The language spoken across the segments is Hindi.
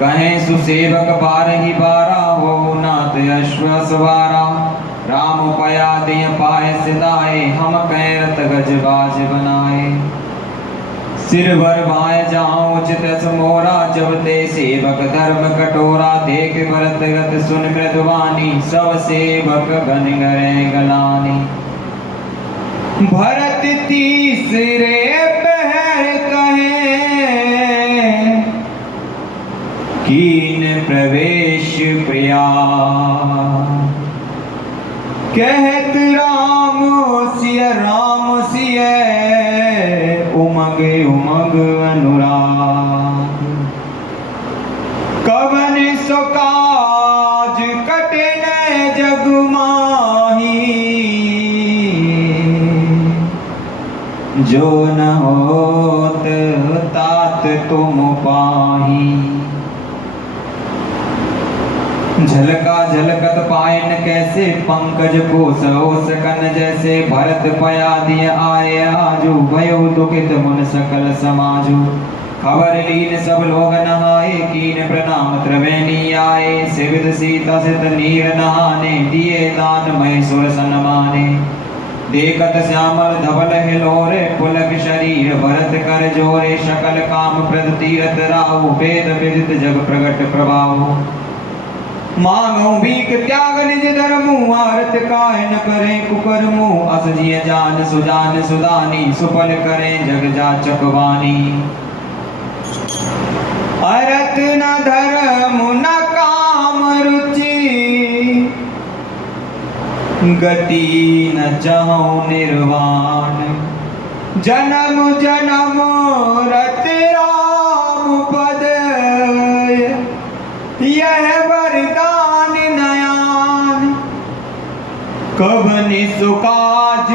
कहें सुसेवक बारही बारा हो नाथ अश्व सवारा। राम पया दिय पाए सिदाए हम कह रत गजबाज बनाए। सिर भर भाए जाऊं उचित मोरा जब ते सेवक धर्म कटोरा। देख भरत गत सुन मृदवानी सब सेवक गन गरे गलानी। भरत तीसरे पहर कहे कीन प्रवेश प्रिया। कहत राम सिय उमग उमग अनुराग। कवन सो काज कठिन जग माही। जो न होत तात तुम पाही। झलका झलकत पायन कैसे पंकज को सकन जैसे। भरत पया दिय आए आजू भयो दुखित मुन सकल समाजू। खबर लीन सब लोग नहाए कीन प्रणाम त्रिवेणी आए। सिविद सीता सित नीर नहाने दिए दान मय सुर सन्माने। देखत श्यामल धवल हिलोरे पुलक शरीर भरत कर जोरे। सकल काम प्रद तीरथ राहु वेद विदित जग प्रगट प्रभाव। मांगो भीख त्याग निज धर्मु आरत काय न करे कुकर्मु। अस जिय जान सुजान सुदानी सुफल करे जग जाचक वानी। अरत न धर्म न काम रुचि गति न चाहु निर्वाण। जन्म जन्म रत राम पद यह वरदान नयान। कवन सो काज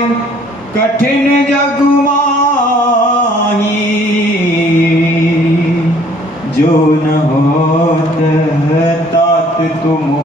कठिन जग माही। जो न होत तात तुम